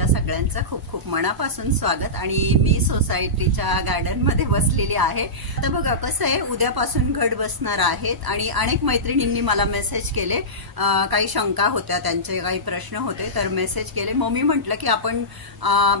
तुमच्या सगळ्यांचं खूप खूप मनापासून स्वागत। आणि मी सोसायटीच्या गार्डन मध्ये बसलेली आहे। आता बघा कसं आहे, उद्यापासून घट बसणार आहेत आणि अनेक मैत्रिणींनी मला मेसेज केले, काही शंका होत्या, त्यांचे काही प्रश्न होते, तर मेसेज केले। मग मी म्हटलं की आपण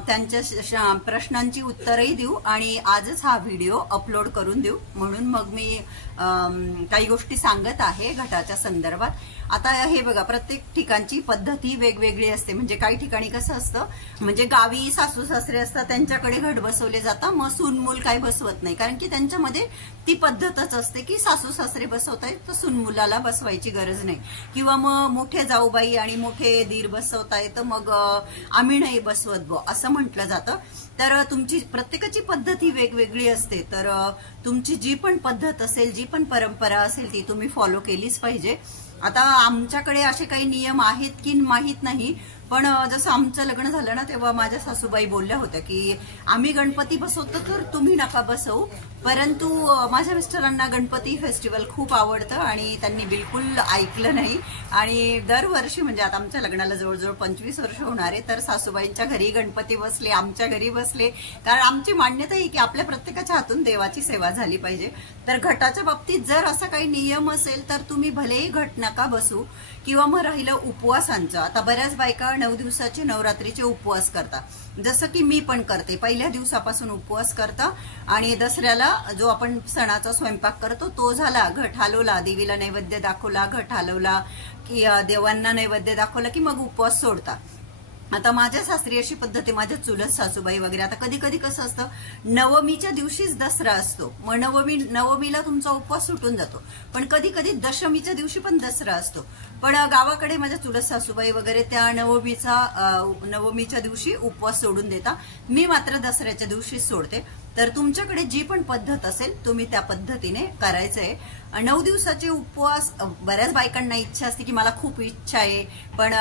त्यांच्या प्रश्नांची उत्तरही देऊ आणि आजच हा व्हिडिओ अपलोड करून देऊ, म्हणून मग मी काही गोष्टी सांगत आहे घटाच्या संदर्भात। आता हे बघा, प्रत्येक ठिकाणची पद्धत ही वेगवेगळी असते। म्हणजे काही ठिकाणी कसं असतं, म्हणजे गावी सासू सासरे असतात, त्यांच्याकडे घट बसवले जातात, मग सून मूल काही बसवत नाही, कारण की त्यांच्यामध्ये ती पद्धतच असते की सासू सासरे बसवतायत तर सून मुलाला बसवायची गरज नाही, किंवा मग मोठे जाऊबाई आणि मोठे दीर बसवतायत तर मग आम्ही नाही बसवत बो असं म्हटलं जातं। तर तुमची प्रत्येकाची पद्धत ही वेगवेगळी असते, तर तुमची जी पण पद्धत असेल, जी पण परंपरा असेल ती तुम्ही फॉलो केलीच पाहिजे। आता आमच्याकडे असे काही नियम आहेत की माहित नाही, पण जसं आमचं लग्न झालं ना तेव्हा माझ्या सासूबाई बोलल्या होत्या की आम्ही गणपती बसवतो तर तुम्ही नका बसवू, परंतु माझ्या मिस्टरांना गणपती फेस्टिवल खूप आवडतं आणि त्यांनी बिलकुल ऐकलं नाही। आणि दरवर्षी, म्हणजे आता आमच्या लग्नाला जवळजवळ 25 वर्ष होणार आहे, तर सासूबाईंच्या घरी गणपती बसले, आमच्या घरी बसले, कारण आमची मान्यता आहे की आपल्या प्रत्येकाच्या हातून देवाची सेवा झाली पाहिजे। तर घटाच्या बाबतीत जर असा काही नियम असेल तर तुम्ही भलेही घट नका बसू, किंवा मग राहिलं उपवासांचं, आता बऱ्याच बायका 9 दिवसाचे नवरात्रीचे उपवास करतात, जसं की मी पण करते। पहिल्या दिवसापासून उपवास करता आणि दसऱ्याला जो आपण सणाचा स्वयंपाक करतो तो झाला, घट हलवला, देवीला नैवेद्य दाखवला, घट हलवला की देवांना नैवेद्य दाखवला की मग उपवास सोडता। आता माझ्या सासरी अशी पद्धत आहे, माझ्या चुलत सासूबाई वगैरे। आता कधी कधी कसं असतं, नवमीच्या दिवशीच दसरा असतो, मग नवमीला तुमचा उपवास सुटून जातो, पण कधी कधी दशमीच्या दिवशी पण दसरा असतो। पण गावाकडे माझ्या चुलत सासूबाई वगैरे त्या नवमीच्या दिवशी उपवास सोडून देता, मी मात्र दसऱ्याच्या दिवशीच सोडते। तर तुमच्याकडे जी पण पद्धत असेल तुम्ही त्या पद्धतीने करायचंय। 9 दिवसाचे उपवास, बऱ्याच बायकांना इच्छा असते की मला खूप इच्छा आहे पण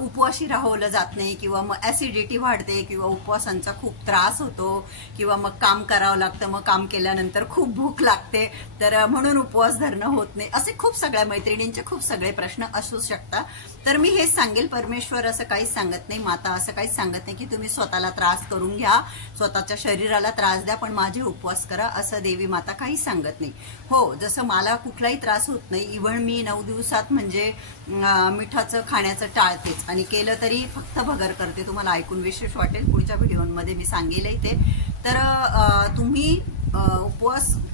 उपवासी राहवलं जात नाही, किंवा मग ऍसिडिटी वाढते, किंवा उपवासांचा खूप त्रास होतो, किंवा मग काम करावं लागतं, मग काम केल्यानंतर खूप भूक लागते, तर म्हणून उपवास धरणं होत नाही, असे खूप सगळ्या मैत्रिणींचे खूप सगळे प्रश्न असू शकतात। तर मी हेच सांगेल, परमेश्वर असं काहीच सांगत नाही, माता असं काहीच सांगत नाही की तुम्ही स्वतःला त्रास करून घ्या, स्वतःच्या शरीराला त्रास द्या पण माझे उपवास करा, असं देवी माता काहीच सांगत नाही। हो, जसं मला कुठलाही त्रास होत नाही, इव्हन मी 9 दिवसात म्हणजे मिठाचं खाण्याचं टाळतेच, आणि केलं तरी फक्त भगर करते। तुम्हाला ऐकून विशेष वाटेल, पुढच्या व्हिडिओमध्ये मी सांगेलही ते। तर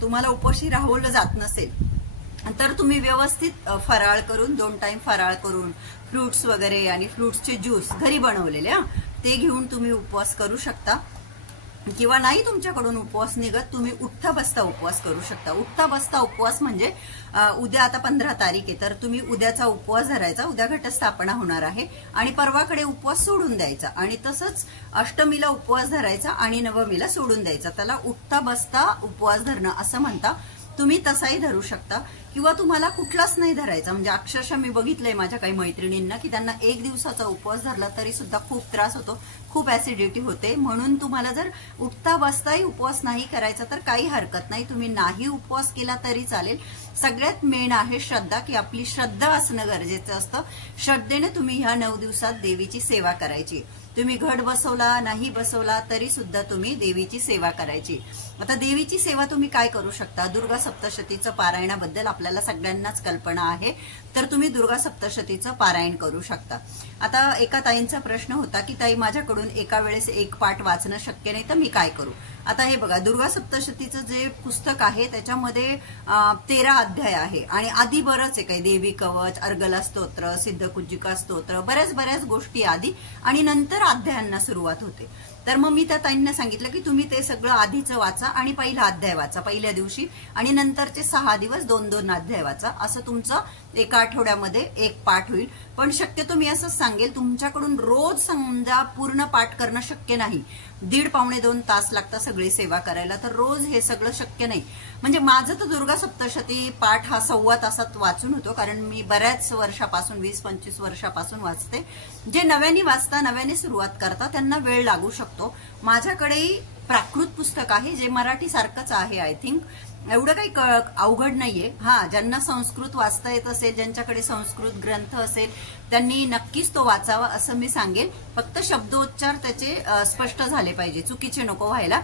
तुम्हाला उपवासी राहवलं जात नसेल तर तुम्ही व्यवस्थित फराळ करून, 2 टाइम फराळ करून, फ्रुट्स वगैरे आणि फ्रुट्सचे ज्यूस घरी बनवलेले ते घेऊन तुम्ही उपवास करू शकता। किंवा नाही तुमच्याकडून उपवास निघत, तुम्ही उठता बसता उपवास करू शकता। उठता बसता उपवास म्हणजे उद्या आता 15 तारीख आहे, तर तुम्ही उद्याचा उपवास धरायचा, उद्या घटस्थापना होणार आहे आणि परवाकडे उपवास सोडून द्यायचा, आणि तसंच अष्टमीला उपवास धरायचा आणि नवमीला सोडून द्यायचा, त्याला उठता बसता उपवास धरणं असं म्हणता। तुम्ही तसाही धरू शकता, किंवा तुम्हाला कुठलाच नाही धरायचा। म्हणजे अक्षरशः मी बघितलंय माझ्या काही मैत्रिणींना की त्यांना 1 दिवसाचा उपवास धरला तरी सुद्धा खूप त्रास होतो, खूप ऍसिडिटी होते। म्हणून तुम्हाला जर उठता बसताही उपवास नाही करायचा तर काही हरकत नाही, तुम्ही नाही उपवास केला तरी चालेल। सगळ्यात मेन आहे श्रद्धा, की आपली श्रद्धा असणं गरजेचं असतं। श्रद्धेने तुम्ही ह्या 9 दिवसात देवीची सेवा करायची। तुम्ही घट बसवला नाही बसवला तरी सुद्धा तुम्ही देवीची सेवा करायची। आता देवीची सेवा तुम्ही काय करू शकता, दुर्गा सप्तशतीचं पारायणाबद्दल आपल्याला सगळ्यांनाच कल्पना आहे, तर तुम्ही दुर्गा सप्तशतीचं पारायण करू शकता। आता एका ताईंचा प्रश्न होता की ताई माझ्याकडून एका वेळेस एक पाठ वाचणं शक्य नाही, तर मी काय करू। आता हे बघा, दुर्गा सप्तशतीचं जे पुस्तक आहे त्याच्यामध्ये 13 अध्याय आहे, आणि आधी बरंच आहे काही, देवी कवच, अर्गला स्तोत्र, सिद्धकुंजिका स्तोत्र, बऱ्याच गोष्टी आधी, आणि नंतर अध्यायांना सुरुवात होते। तर मग मी त्या ताईंना सांगितलं की तुम्ही ते सगळं आधीचं वाचा आणि पहिला अध्याय वाचा पहिल्या दिवशी, आणि नंतरचे 6 दिवस 2-2 अध्याय वाचा, असं तुमचं एका आठवड्यामध्ये एक पाठ होईल। पण शक्यतो मी असंच सांगेल, तुमच्याकडून रोज समजा पूर्ण पाठ करणं शक्य नाही, 1.5-2 तास लागतात सगळी सेवा करायला, तर रोज हे सगळं शक्य नाही। म्हणजे माझं तर दुर्गा सप्तशती पाठ हा 1.25 तासात वाचून होतो, कारण मी बऱ्याच वर्षापासून 20-25 वर्षापासून वाचते। जे नव्याने वाचता, नव्याने सुरुवात करता त्यांना वेळ लागू शकतो। माझ्याकडेही प्राकृत पुस्तक आहे जे मराठी सारखंच आहे आय थिंक, एवढं काही अवघड नाहीये. हा, ज्यांना संस्कृत वाचता येत असेल, ज्यांच्याकडे संस्कृत ग्रंथ असेल, त्यांनी नक्कीच तो वाचावा असं मी सांगेल. फक्त शब्दोच्चार त्याचे स्पष्ट झाले पाहिजे, चुकीचे नको व्हायला.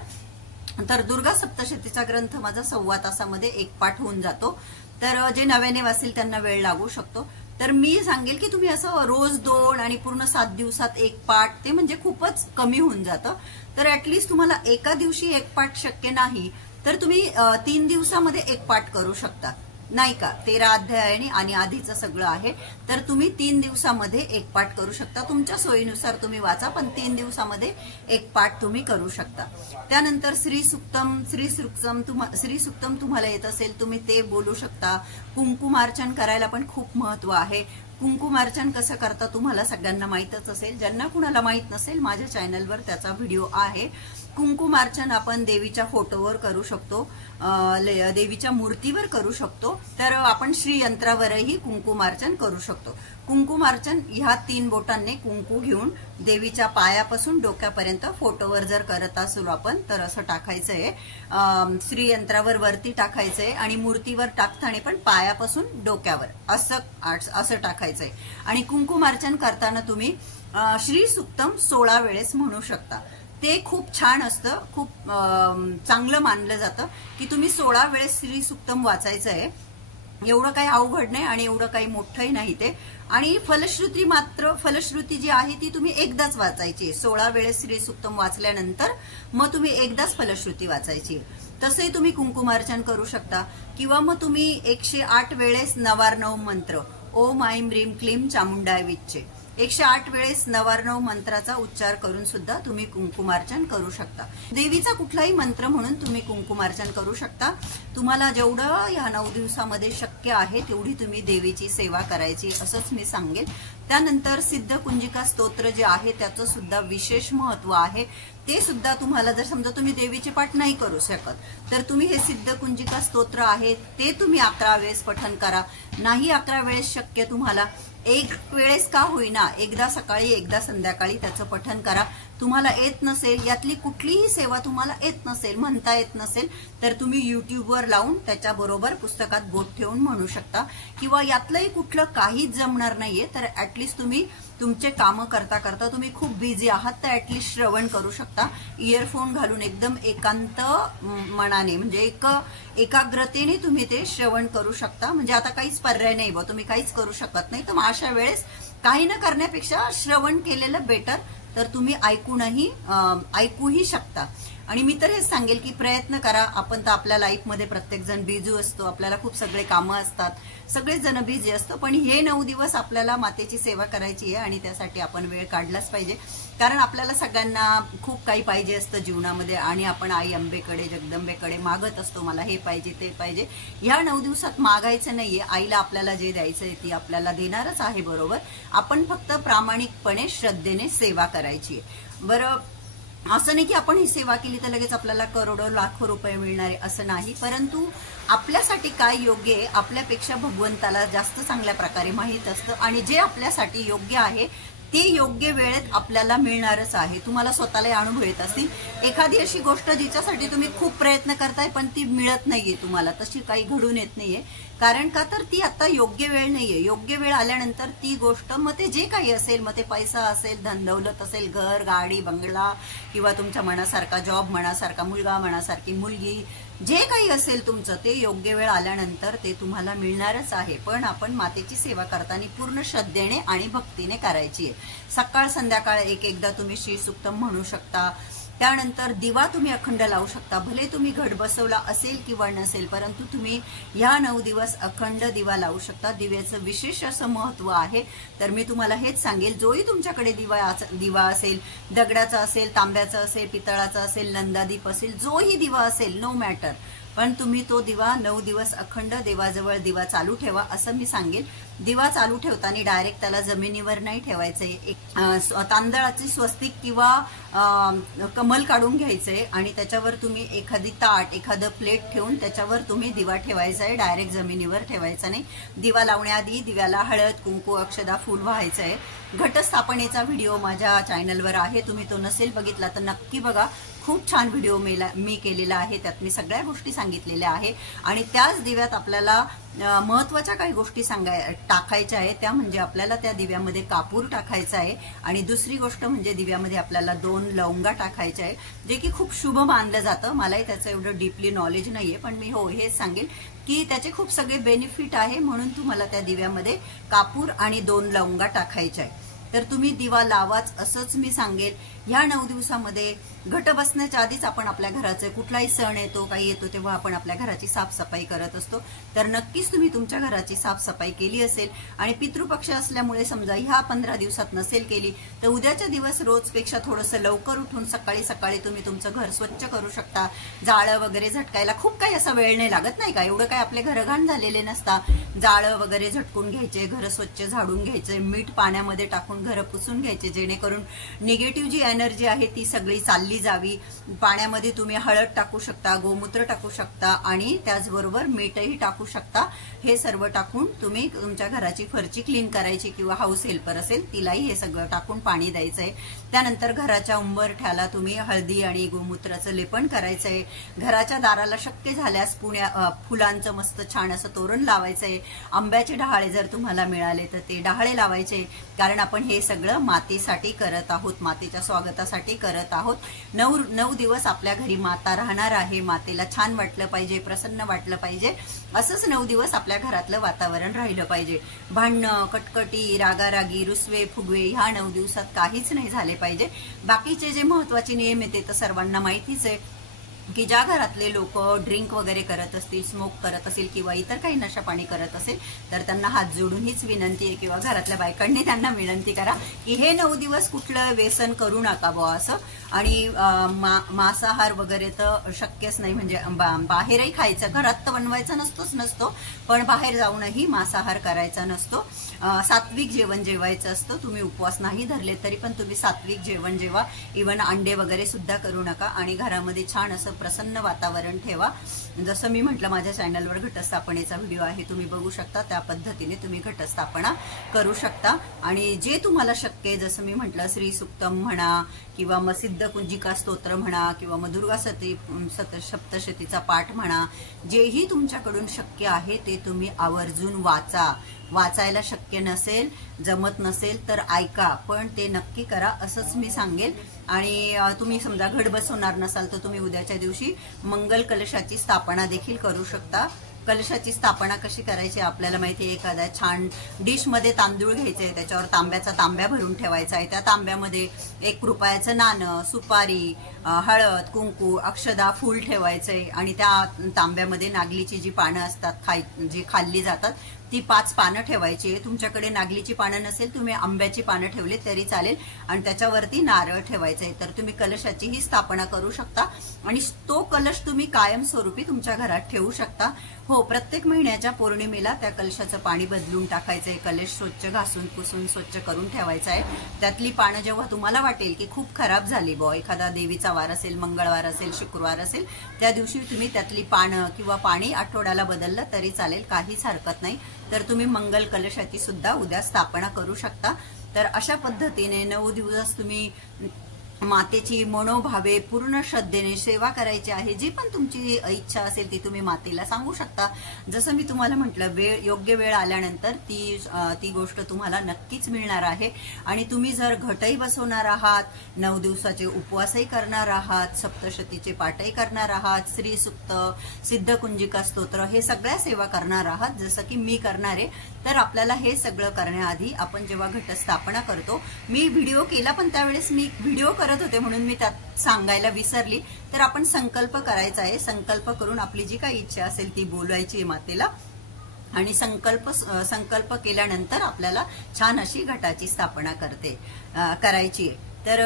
तर दुर्गा सप्तशतीचा ग्रंथ माझा 1.25 तासामध्ये एक पाठ होऊन जातो. तर जे नव्याने वाचेल त्यांना वेळ लागू शकतो. तर मी सांगेल की तुम्ही असं रोज 2 आणि पूर्ण 7 दिवसात एक पाठ, ते म्हणजे खूपच कमी होऊन जातं. तर ऍटलिस्ट तुम्हाला एका दिवशी एक पाठ शक्य नाही तर तुम्ही 3 दिवसामध्ये एक पाठ करू शकता, नाही का. 13 अध्याय आणि आधीचं सगळं आहे. तर तुम्ही 3 दिवसामध्ये एक पाठ करू शकता. तुमच्या सोयीनुसार तुम्ही वाचा, पण 3 दिवसामध्ये एक पाठ तुम्ही करू शकता. त्यानंतर श्रीसुक्तम तुम्हाला येत असेल तुम्ही ते बोलू शकता. कुंकुमार्चन करायला पण खूप महत्व आहे. कुंकुमार्चन कसं करता तुम्हाला सगळ्यांना माहीतच असेल. ज्यांना कुणाला माहीत नसेल, माझ्या चॅनलवर त्याचा व्हिडिओ आहे. कुंकुमार्चन आपण देवीच्या फोटोवर करू शकतो, देवीच्या मूर्तीवर करू शकतो. तर आपण श्रीयंत्रावरही कुंकुमार्चन करू शकतो. कुंकुमार्चन ह्या 3 बोटांनी कुंकू घेऊन देवीच्या पायापासून डोक्यापर्यंत फोटोवर जर करत असलो आपण तर असं टाकायचंय. श्रीयंत्रावर वरती टाकायचंय आणि मूर्तीवर टाकताना पण पायापासून डोक्यावर असं टाकायचंय. आणि कुंकुमार्चन करताना तुम्ही श्रीसुक्तम 16 वेळेस म्हणू शकता. ते खूप छान असतं, खूप चांगलं मानलं जातं की तुम्ही 16 वेळेस श्रीसुक्तम वाचायचं आहे. एवढं काही अवघड नाही आणि एवढं काही मोठंही नाही ते. आणि फलश्रुती जी आहे ती तुम्ही एकदाच वाचायची. 16 वेळेस श्रीसुक्तम वाचल्यानंतर मग तुम्ही एकदाच फलश्रुती वाचायची. तसंही तुम्ही कुंकुमार्चन करू शकता. किंवा मग तुम्ही 108 वेळेस नवार्णव मंत्र ओम ऐं ह्रीं क्लीं चामुंडाय विच्चे 108 वेळेस नवार्णव मंत्राचा उच्चार करून सुद्धा तुम्ही कुंकुमार्चन करू शकता. देवीचा कुठलाही मंत्र म्हणून तुम्ही कुंकुमार्चन करू शकता. तुम्हाला जेवढं या 9 दिवसामध्ये शक्य आहे तेवढी तुम्ही देवीची सेवा करायची असंच मी सांगेल. त्यानंतर सिद्धकुंजिका स्तोत्र जे आहे त्याचं सुद्धा विशेष महत्व आहे. ते सुद्धा तुम्हाला जर समजा तुम्ही देवीचे पाठ नाही करू शकत तर तुम्ही हे सिद्धकुंजिका स्तोत्र आहे ते तुम्ही 11 वेळेस पठण करा. नाही 11 वेळेस शक्य तुम्हाला, एक वेळेस का होईना, एकदा सकाळी एकदा संध्याकाळी त्याचं पठण करा. तुम्हाला येत नसेल, यातली कुठलीही सेवा तुम्हाला येत नसेल, म्हणता येत नसेल तर तुम्ही युट्यूबवर लावून त्याच्याबरोबर पुस्तकात बोट ठेवून म्हणू शकता. किंवा यातलंही कुठलं काहीच जमणार नाहीये तर ऍटलिस्ट तुम्ही तुमचे कामं करता करता तुम्ही खूप बिझी आहात तर ऍटलिस्ट श्रवण करू शकता. इयरफोन घालून एकदम एकांत मनाने म्हणजे एकाग्रतेने तुम्ही ते श्रवण करू शकता. म्हणजे आता काहीच पर्याय नाही बा, तुम्ही काहीच करू शकत नाही, तर मग अशा वेळेस काही न करण्यापेक्षा श्रवण केलेलं बेटर. तर तुम्ही ऐकूही शकता. आणि मी तर हेच सांगेल की प्रयत्न करा. आपण तर आपल्या लाईफमध्ये प्रत्येक जण बिझी असतो, आपल्याला खूप सगळे कामं असतात, सगळेच जण बिझी असतो, पण हे 9 दिवस आपल्याला मातेची सेवा करायची आहे आणि त्यासाठी आपण वेळ काढलाच पाहिजे. कारण आपल्याला सगळ्यांना खूप काही पाहिजे असतं जीवनामध्ये आणि आपण आई अंबेकडे जगदंबेकडे मागत असतो, मला हे पाहिजे ते पाहिजे. ह्या 9 दिवसात मागायचं नाहीये. आईला आपल्याला जे द्यायचंय ती आपल्याला देणारच आहे, बरोबर. आपण फक्त प्रामाणिकपणे श्रद्धेने सेवा करायची आहे. बरं, असं नाही की आपण ही सेवा केली तर लगेच आपल्याला करोडो लाखो रुपये मिळणार आहे, असं नाही. परंतु आपल्यासाठी काय योग्य आहे आपल्यापेक्षा भगवंताला जास्त चांगल्या प्रकारे माहीत असतं आणि जे आपल्यासाठी योग्य आहे ते योग्य वेळेत आपल्याला मिळणारच आहे. तुम्हाला स्वतःला अनुभव येत असतील. एखादी अशी गोष्ट जिच्यासाठी तुम्ही खूप प्रयत्न करताय पण ती मिळत नाहीये तुम्हाला, तशी काही घडून येत नाहीये. कारण का तर ती आता योग्य वेळ नाहीये. योग्य वेळ आल्यानंतर ती गोष्ट, मग ते जे काही असेल, मग ते पैसा असेल, धन दौलत असेल, घर गाडी बंगला किंवा तुमच्या मनासारखा जॉब, मनासारखा मुलगा, मनासारखी मुलगी, जे काही असेल तुमचं ते योग्य वेळ आल्यानंतर ते तुम्हाला मिळणारच आहे. पण आपण मातेची सेवा करताना पूर्ण श्रद्धेने आणि भक्तीने करायची आहे. सकाळ संध्याकाळ एकदा तुम्ही श्रीसुक्तम म्हणू शकता. त्यानंतर दिवा तुम्ही अखंड लावू शकता. भले तुम्ही घट बसवला असेल किंवा नसेल, परंतु तुम्ही ह्या 9 दिवस अखंड दिवा लावू शकता. दिव्याचं विशेष असं महत्व आहे. तर मी तुम्हाला हेच सांगेल, जोही तुमच्याकडे दिवा असेल, दगडाचा असेल, तांब्याचा असेल, पितळाचा असेल, नंदादीप असेल, जोही दिवा असेल, नो मॅटर, पण तुम्ही तो दिवा 9 दिवस अखंड देवाजवळ दिवा चालू ठेवा असं मी सांगेल. दिवा चालू ठेवताना डायरेक्ट त्याला जमिनीवर नाही ठेवायचंय. एक तांदळाची स्वस्तिक किंवा कमल काढून घ्यायचंय आणि त्याच्यावर तुम्ही एखादी ताट, एखादं प्लेट ठेवून त्याच्यावर तुम्ही दिवा ठेवायचा आहे. डायरेक्ट जमिनीवर ठेवायचा नाही. दिवा लावण्याआधी दिव्याला हळद, कुंकू, अक्षदा, फूल व्हायचं आहे. घटस्थापनेचा व्हिडिओ माझ्या चॅनलवर आहे, तुम्ही तो नसेल बघितला तर नक्की बघा. खूप छान व्हिडिओ मी केलेला आहे, त्यात मी सगळ्या गोष्टी सांगितलेल्या आहे आणि त्याच दिव्यात आपल्याला महत्वाच्या काही गोष्टी टाकायच्या आहेत. त्या म्हणजे आपल्याला त्या दिव्यामध्ये कापूर टाकायचा आहे आणि दुसरी गोष्ट म्हणजे दिव्यामध्ये आपल्याला 2 लवंगा टाकायच्या आहे, जे की खूप शुभ मानलं जातं. मलाही त्याचं एवढं डीपली नॉलेज नाहीये, पण मी हेच सांगेल की त्याचे खूप सगळे बेनिफिट आहे, म्हणून तुम्हाला त्या दिव्यामध्ये कापूर आणि 2 लवंगा टाकायच्या आहे. तर तुम्ही दिवा लावाच असंच मी सांगेल. ह्या 9 दिवसामध्ये घट बसण्याच्या आधीच आपण आपल्या घराचे कुठलाही सण येतो, काही येतो, तेव्हा आपण आपल्या घराची साफसफाई करत असतो. तर नक्कीच तुम्ही तुमच्या घराची साफसफाई केली असेल आणि पितृपक्ष असल्यामुळे समजा ह्या 15 दिवसात नसेल केली तर उद्याच्या दिवस रोजपेक्षा थोडंसं लवकर उठून सकाळी सकाळी तुम्ही तुमचं घर स्वच्छ करू शकता. जाळं वगैरे झटकायला खूप काही असा वेळ नाही लागत, नाही का? एवढं काय आपले घर घाण झालेले नसता. जाळं वगैरे झटकून घ्यायचे, घर स्वच्छ झाडून घ्यायचे, मीठ पाण्यामध्ये टाकून घर पुसून घ्यायचे, जेणेकरून निगेटिव्ह जी एनर्जी आहे ती सगळी चालली जावी. पाण्यामध्ये तुम्ही हळद टाकू शकता, गोमूत्र टाकू शकता आणि त्याचबरोबर मीठही टाकू शकता. हे सर्व टाकून तुम्ही तुमच्या घराची फरची क्लीन करायची किंवा हाऊस हेल्पर असेल तिलाही हे सगळं टाकून पाणी द्यायचंय. त्यानंतर घराच्या उंबरठ्याला तुम्ही हळदी आणि गोमूत्राचं लेपन करायचंय. घराच्या दाराला शक्य झाल्यास फुलांचं मस्त छान असं तोरण लावायचंय. आंब्याचे डहाळे जर तुम्हाला मिळाले तर ते डहाळे लावायचे, कारण आपण हे सगळं मातेसाठी करत आहोत, मातेच्या स्वागतासाठी करत आहोत. 9 दिवस आपल्या घरी माता राहणार आहे. मातेला छान वाटलं पाहिजे, प्रसन्न वाटलं पाहिजे, असंच 9 दिवस आपल्या घरातलं वातावरण राहिलं पाहिजे. भांडणं, कटकटी, रागारागी, रुसवे फुगवे ह्या 9 दिवसात काहीच नाही झाले पाहिजे. बाकीचे जे महत्वाचे नियम येते तर सर्वांना माहितीच आहे की ज्या घरातले लोक ड्रिंक वगैरे करत असतील, स्मोक करत असतील किंवा इतर काही नशा पाणी करत असेल तर त्यांना हात जोडून हीच विनंती आहे किंवा घरातल्या बायकांनी त्यांना विनंती करा की हे 9 दिवस कुठलं व्यसन करू नका बुवा असं. आणि मांसाहार वगैरे तर शक्यच नाही, म्हणजे बाहेरही खायचं, घरात तर बनवायचा नसतो, पण बाहेर जाऊनही मांसाहार करायचा नसतो. सात्विक जेवण जेवायचं असतं. तुम्ही उपवास नाही धरले तरी पण तुम्ही सात्विक जेवण जेवा. इव्हन अंडे वगैरे सुद्धा करू नका आणि घरामध्ये छान असं प्रसन्न वातावरण ठेवा. जसं मी म्हटलं माझ्या चॅनलवर घटस्थापनेचा व्हिडिओ आहे, तुम्ही बघू शकता. त्या पद्धतीने तुम्ही घटस्थापना करू शकता आणि जे तुम्हाला शक्य आहे, जसं मी म्हटलं श्री सुक्तम म्हणा किंवा मग सिद्ध कुंजिका स्तोत्र म्हणा किंवा मग दुर्गा सप्तशतीचा पाठ म्हणा, जेही तुमच्याकडून शक्य आहे ते तुम्ही आवर्जून वाचायला शक्य नसेल, जमत नसेल तर ऐका, पण ते नक्की करा असंच मी सांगेल. आणि तुम्ही समजा घट बसवणार नसाल तर तुम्ही उद्याच्या दिवशी मंगल कलशाची स्थापना देखील करू शकता. कलशाची स्थापना कशी करायची आपल्याला माहिती आहे. एखाद्या छान डिश मध्ये तांदूळ घ्यायचे, त्याच्यावर तांब्या भरून ठेवायचा आहे. त्या तांब्यामध्ये 1 रुपयाचं नाणं, सुपारी, हळद, कुंकू, अक्षदा, फूल ठेवायचंय आणि त्या तांब्यामध्ये नागलीची जी पानं असतात जी खाल्ली जातात ती 5 पानं ठेवायची. तुमच्याकडे नागलीची पानं नसेल, तुम्ही आंब्याची पानं ठेवली तरी चालेल आणि त्याच्यावरती नारळ ठेवायचंय. तर तुम्ही कलशाची ही स्थापना करू शकता आणि तो कलश तुम्ही कायमस्वरूपी तुमच्या घरात ठेवू शकता. हो, प्रत्येक महिन्याच्या पौर्णिमेला त्या कलशाचं पाणी बदलून टाकायचंय. कलश स्वच्छ घासून पुसून स्वच्छ करून ठेवायचा आहे. त्यातली पानं जेव्हा तुम्हाला वाटेल की खूप खराब झाली बुवा, एखादा देवीचा वार असेल, मंगळवार असेल, शुक्रवार असेल, त्या दिवशी तुम्ही त्यातली पानं किंवा पाणी आठवड्याला बदललं तरी चालेल, काहीच हरकत नाही. तर तुम्ही मंगल कलशाची सुद्धा उद्या स्थापना करू शकता. तर अशा पद्धतीने 9 दिवस तुम्ही मातेची मनोभावे पूर्ण श्रद्धेने सेवा करायची आहे. जी पण तुमची इच्छा असेल ती तुम्ही मातेला सांगू शकता. जसं मी तुम्हाला म्हटलं, योग्य वेळ आल्यानंतर ती गोष्ट तुम्हाला नक्कीच मिळणार आहे. आणि तुम्ही जर घटही बसवणार आहात, 9 दिवसाचे उपवासही करणार आहात, सप्तशतीचे पाठही करणार आहात, श्री सुक्त, सिद्ध कुंजिका स्तोत्र, हे सगळ्या सेवा करणार आहात जसं की मी करणार आहे, तर आपल्याला हे सगळं करण्याआधी आपण जेव्हा घटस्थापना करतो, मी व्हिडिओ केला पण त्यावेळेस मी व्हिडिओ करत होते म्हणून मी त्यात सांगायला विसरली. तर आपण संकल्प करायचा आहे. संकल्प करून आपली जी काही इच्छा असेल ती बोलायची आहे मातेला आणि संकल्प केल्यानंतर आपल्याला छान अशी घटाची स्थापना करायची आहे. तर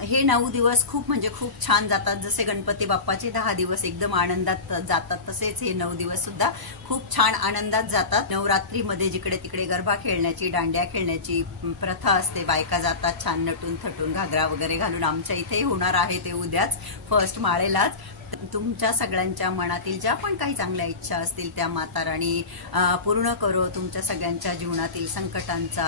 हे 9 दिवस खूप म्हणजे खूप छान जातात. जसे गणपती बाप्पाचे 10 दिवस एकदम आनंदात जातात, तसेच हे 9 दिवस सुद्धा खूप छान आनंदात जातात. नवरात्रीमध्ये जिकडे तिकडे गरबा खेळण्याची, दांड्या खेळण्याची प्रथा असते. बायका जातात छान नटून थटून, घागरा वगैरे घालून. आमच्या इथेही होणार आहे ते उद्याच, फर्स्ट माळेलाच. तुमच्या सगळ्यांच्या मनातील ज्या पण काही चांगल्या इच्छा असतील त्या माता राणी पूर्ण करो. तुमच्या सगळ्यांच्या जीवनातील संकटांचा,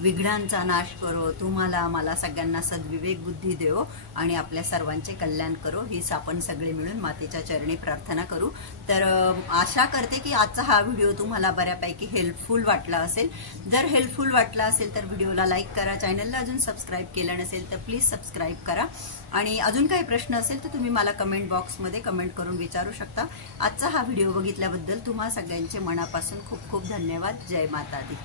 विघ्नांचा नाश करो. तुम्हाला मला सगळ्यांना सद्विवेक बुद्धी देवो आणि आपल्या सर्वांचे कल्याण करो. हीच आपण सगळे मिळून मातेच्या चरणी प्रार्थना करू. तर आशा करते की आजचा हा व्हिडिओ तुम्हाला बऱ्यापैकी हेल्पफुल वाटला असेल. जर हेल्पफुल वाटला असेल तर व्हिडिओला लाईक करा. चॅनलला अजून सबस्क्राईब केलं नसेल तर प्लीज सबस्क्राईब करा. आणि अजून काही प्रश्न असेल तर तुम्ही मला कमेंट बॉक्समध्ये कमेंट करून विचारू शकता. आजचा हा व्हिडिओ बघितल्याबद्दल तुम्हा सगळ्यांचे मनापासून खूप खूप धन्यवाद. जय माता दी.